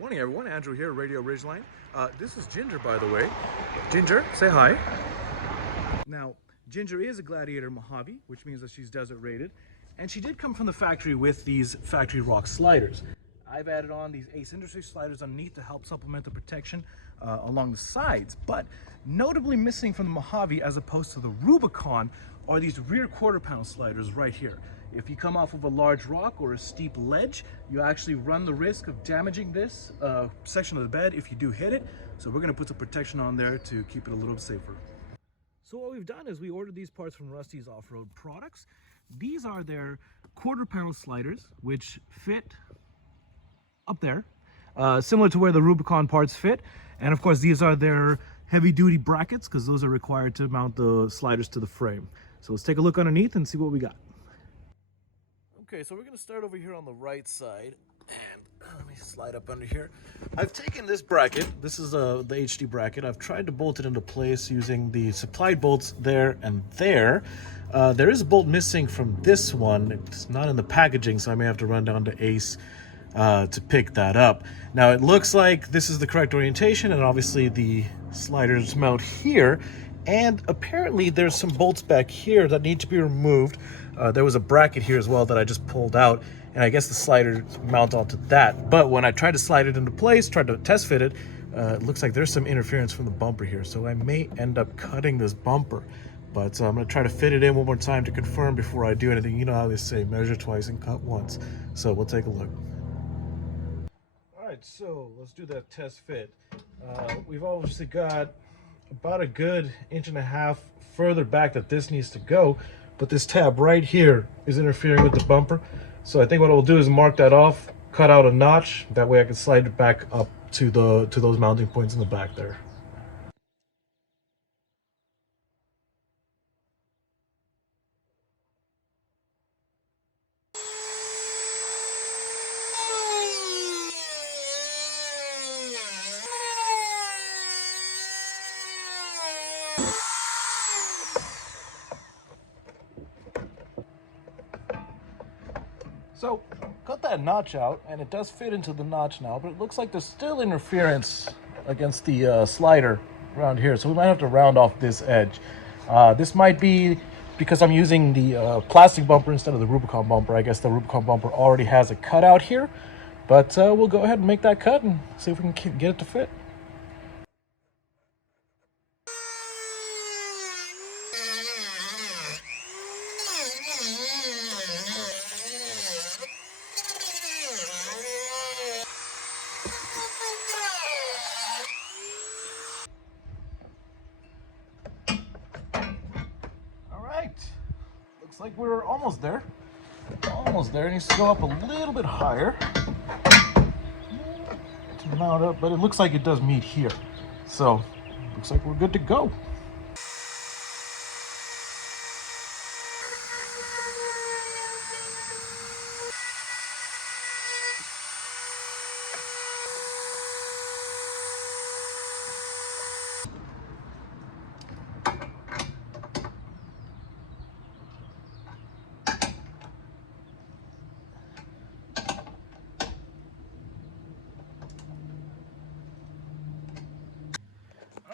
Morning everyone, Andrew here, Radio Ridgeline. This is Ginger, by the way. Ginger, say hi. Now, Ginger is a Gladiator Mojave, which means that she's desert rated, and she did come from the factory with these factory rock sliders. I've added on these Ace Industries sliders underneath to help supplement the protection along the sides, but notably missing from the Mojave as opposed to the Rubicon are these rear quarter panel sliders right here. If you come off of a large rock or a steep ledge, you actually run the risk of damaging this section of the bed if you do hit it. So we're gonna put some protection on there to keep it a little bit safer. So what we've done is we ordered these parts from Rusty's Off-Road Products. These are their quarter panel sliders, which fit up there, similar to where the Rubicon parts fit. And of course, these are their heavy duty brackets because those are required to mount the sliders to the frame. So let's take a look underneath and see what we got. Okay, so we're going to start over here on the right side, and let me slide up under here. I've taken this bracket, this is the HD bracket. I've tried to bolt it into place using the supplied bolts there and there. There is a bolt missing from this one. It's not in the packaging, so I may have to run down to Ace to pick that up. Now it looks like this is the correct orientation, and obviously the sliders mount here, and apparently there's some bolts back here that need to be removed. There was a bracket here as well that I just pulled out, and I guess the sliders mount onto that. But when I tried to slide it into place, tried to test fit it, it looks like there's some interference from the bumper here, so I may end up cutting this bumper. But I'm going to try to fit it in one more time to confirm before I do anything. You know how they say, measure twice and cut once. So we'll take a look. All right, so let's do that test fit. We've obviously got about a good 1.5 inches further back that this needs to go, but this tab right here is interfering with the bumper. So I think what I'll do is mark that off, cut out a notch, that way I can slide it back up to those mounting points in the back there. So, cut that notch out, and it does fit into the notch now, but it looks like there's still interference against the slider around here, so we might have to round off this edge. This might be because I'm using the plastic bumper instead of the Rubicon bumper. I guess the Rubicon bumper already has a cutout here, but we'll go ahead and make that cut and see if we can get it to fit. Looks like we're almost there. Almost there. It needs to go up a little bit higher to mount up, but it looks like it does meet here. So, looks like we're good to go.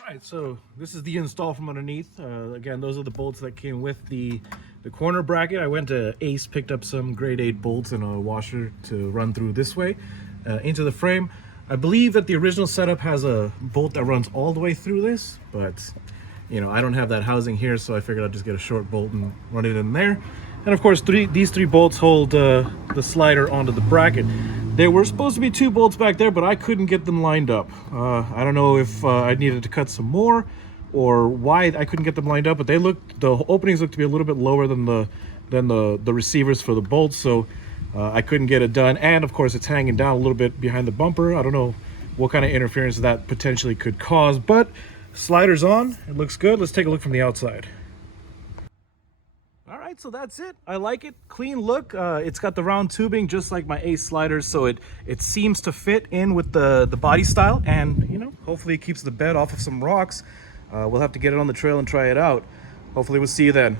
Alright, so this is the install from underneath. Again, those are the bolts that came with the corner bracket. I went to Ace, picked up some grade 8 bolts and a washer to run through this way into the frame. I believe that the original setup has a bolt that runs all the way through this, but you know, I don't have that housing here, so I figured I'd just get a short bolt and run it in there. And of course, these three bolts hold the slider onto the bracket. There were supposed to be 2 bolts back there, but I couldn't get them lined up. I don't know if I needed to cut some more or why I couldn't get them lined up, but the openings looked to be a little bit lower than the receivers for the bolts, so I couldn't get it done. And of course, it's hanging down a little bit behind the bumper. I don't know what kind of interference that potentially could cause, but slider's on. It looks good. Let's take a look from the outside. All right, so that's it. I like it. Clean look. It's got the round tubing just like my Ace sliders, so it seems to fit in with the body style, and you know, hopefully it keeps the bed off of some rocks. We'll have to get it on the trail and try it out. Hopefully we'll see you then.